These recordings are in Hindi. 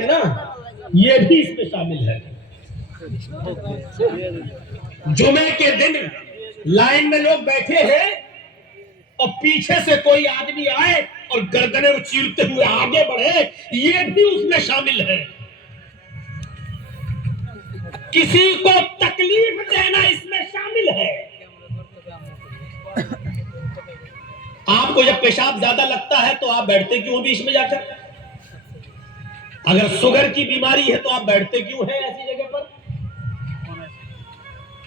है ना, ये भी इसमें शामिल है। जुमे के दिन लाइन में लोग बैठे हैं और पीछे से कोई आदमी आए और गर्दने चीरते हुए आगे बढ़े, ये भी उसमें शामिल है। किसी को तकलीफ देना इसमें शामिल है। आपको जब पेशाब ज्यादा लगता है तो आप बैठते क्यों बीच में जाकर? अगर शुगर की बीमारी है तो आप बैठते क्यों हैं ऐसी जगह पर?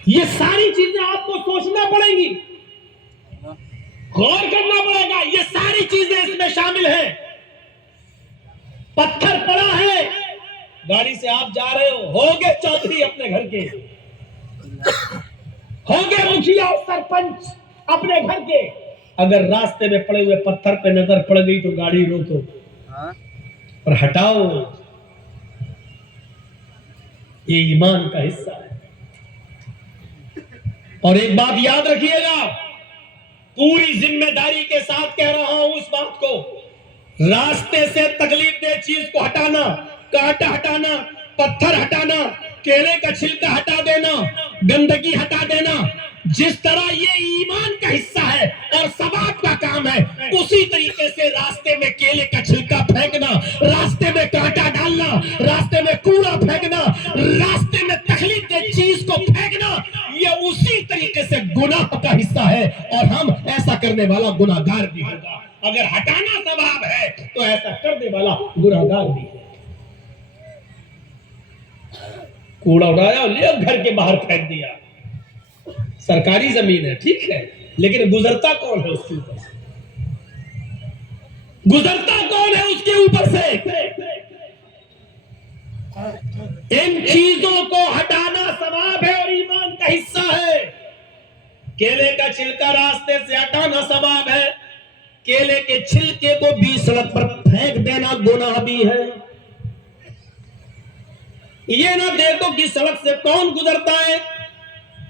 ये सारी चीजें आपको सोचना पड़ेंगी, गौर करना पड़ेगा। ये सारी चीजें इसमें शामिल है। पत्थर पड़ा है, गाड़ी से आप जा रहे होगे चौधरी अपने घर के, होगे मुखिया और सरपंच अपने घर के, अगर रास्ते में पड़े हुए पत्थर पे नजर पड़ गई तो गाड़ी रोको और हटाओ। ये ईमान का हिस्सा है। और एक बात याद रखिएगा, पूरी जिम्मेदारी के साथ कह रहा हूं इस बात को, रास्ते से तकलीफ दे चीज को हटाना, कांटा हटाना, पत्थर हटाना, केले का छिलका हटा देना, गंदगी हटा देना, जिस तरह ये ईमान का हिस्सा है और सवाब का काम है, उसी तरीके से रास्ते में केले का छिलका फेंकना, रास्ते में कांटा डालना, रास्ते में कूड़ा फेंकना, रास्ते में तकलीफ दे चीज को फेंकना, ये उसी तरीके से गुनाह का हिस्सा है। और हम ऐसा करने वाला गुनाहगार भी होगा। अगर हटाना सवाब है तो ऐसा करने वाला गुनाहगार भी है। कूड़ा उड़ाया, ले घर के बाहर फेंक दिया, सरकारी जमीन है ठीक है, लेकिन गुजरता कौन है उसके ऊपर से? गुजरता कौन है उसके ऊपर से? इन चीजों को हटाना सवाब है और ईमान का हिस्सा है। केले का छिलका रास्ते से हटाना सवाब है, केले के छिलके को भी सड़क पर फेंक देना गुनाह भी है। ये ना देखो कि सड़क से कौन गुजरता है,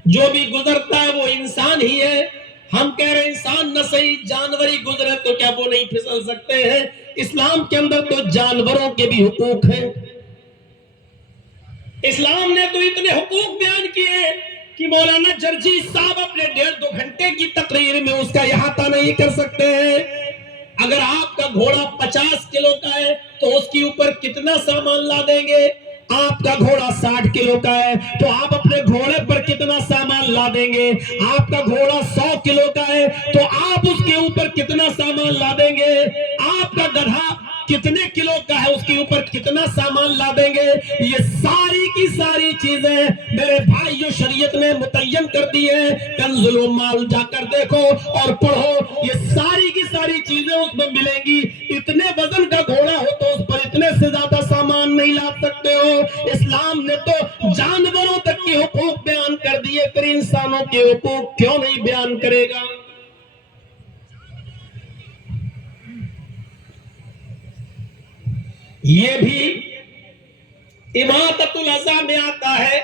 जो भी गुजरता है वो इंसान ही है। हम कह रहे हैं इंसान न सही, जानवर ही गुजरे तो क्या वो नहीं फिसल सकते हैं? इस्लाम के अंदर तो जानवरों के भी हुकूक हैं। इस्लाम ने तो इतने हुकूक बयान किए कि मौलाना जर्जी साहब अपने 1.5-2 घंटे की तकरीर में उसका इहाता नहीं कर सकते हैं। अगर आपका घोड़ा 50 किलो का है तो उसके ऊपर कितना सामान ला देंगे? आपका घोड़ा 60 किलो का है तो आप अपने घोड़े पर कितना सामान ला देंगे? आपका घोड़ा 100 किलो का है तो आप उसके ऊपर कितना सामान ला देंगे? आपका गधा कितने किलो का है उसके ऊपर कितना सामान ला देंगे? ये सारी की सारी चीजें मेरे भाइयों शरीयत ने मुतय्यन कर दी है। कंजुल माल जाकर देखो और पढ़ो, ये सारी की सारी चीजें उसमें मिलेंगी। इतने वजन का घोड़ा हो तो उस पर इतने से ज्यादा सामान नहीं ला सकते हो। इस्लाम ने तो जानवरों तक के हुकूक बयान कर दिए, फिर इंसानों के हुकूक क्यों नहीं बयान करेगा? ये भी इमाततुल अज़ा में आता है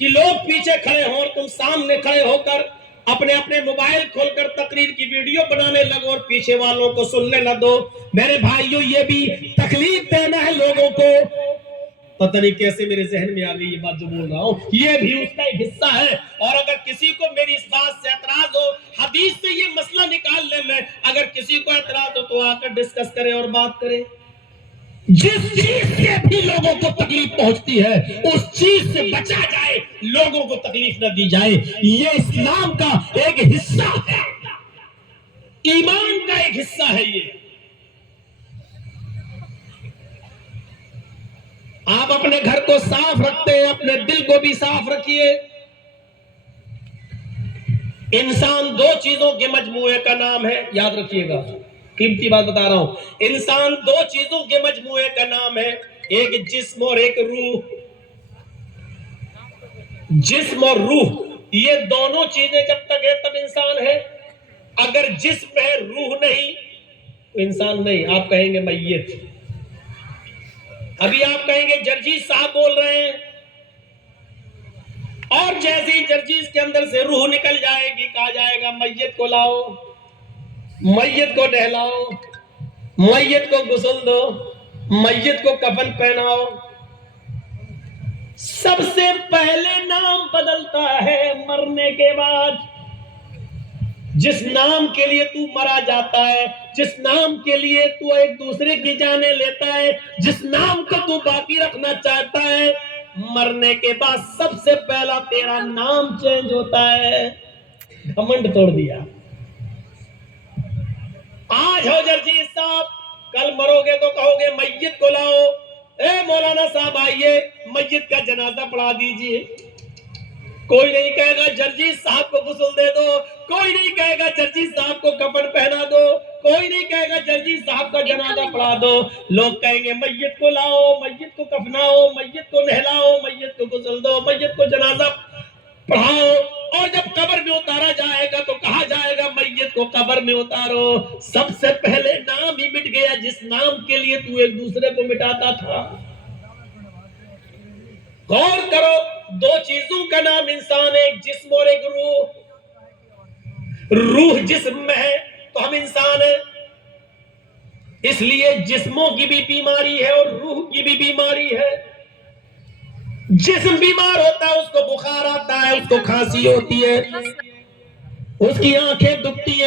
कि लोग पीछे खड़े हों और तुम सामने खड़े होकर अपने अपने मोबाइल खोलकर तकरीर की वीडियो बनाने लगो और पीछे वालों को सुनने न दो। मेरे भाइयों, ये भी तकलीफ देना है लोगों को। पता नहीं कैसे मेरे जहन में आ गई ये बात जो बोल रहा हूं, ये भी उसका एक हिस्सा है। और अगर किसी को मेरी इस बात से एतराज हो, हदीस से ये मसला निकालने में अगर किसी को एतराज हो तो आकर डिस्कस करे और बात करे। जिस चीज से भी लोगों को तकलीफ पहुंचती है उस चीज से बचा जाए, लोगों को तकलीफ न दी जाए। ये इस्लाम का एक हिस्सा है, ईमान का एक हिस्सा है। ये आप अपने घर को साफ रखते हैं, अपने दिल को भी साफ रखिए। इंसान 2 चीजों के मजमूए का नाम है, याद रखिएगा, कीमती बात बता रहा हूं। इंसान 2 चीजों के मजमूए का नाम है, एक जिस्म और एक रूह। जिस्म और रूह, ये दोनों चीजें जब तक है तब इंसान है। अगर जिस्म है रूह नहीं तो इंसान नहीं, आप कहेंगे मैयत। अभी आप कहेंगे जर्जीज साहब बोल रहे हैं, और जैसे ही जर्जीज के अंदर से रूह निकल जाएगी कहा जाएगा मैयत को लाओ, मैयत को नहलाओ, मैयत को गुस्ल दो, मैयत को कफन पहनाओ, सबसे पहले नाम बदलता है मरने के बाद। जिस नाम के लिए तू मरा जाता है, जिस नाम के लिए तू एक दूसरे की जाने लेता है, जिस नाम को तू बाकी रखना चाहता है, मरने के बाद सबसे पहला तेरा नाम चेंज होता है। घमंड तोड़ दिया। आज हो जर्जी साहब, कल मरोगे तो कहोगे मैयत को लाओ, ए मौलाना साहब आइए मैयत का जनाजा पढ़ा दीजिए। कोई नहीं कहेगा जर्जी साहब को गुस्ल दे दो, कोई नहीं कहेगा जर्जी साहब को कफन पहना दो, कोई नहीं कहेगा जर्जी साहब का जनाजा पढ़ा दो। लोग कहेंगे मैयत को लाओ, मैयत को कफनाओ, मैयत को नहलाओ, मैयत को गुस्ल दो, मैयत को जनाजा पढ़ाओ। और जब कब्र में उतारा जाएगा तो कहा जाएगा मैयत को कब्र में उतारो। सबसे पहले नाम ही मिट गया जिस नाम के लिए तू एक दूसरे को मिटाता था। गौर करो, दो चीजों का नाम इंसान है, एक जिस्म और एक रूह। रूह जिस्म में है तो हम इंसान हैं, इसलिए जिस्मों की भी बीमारी है और रूह की भी बीमारी है। जिस्म बीमार होता है, उसको बुखार आता है, उसको खांसी होती है, उसकी आंखें दुखती है,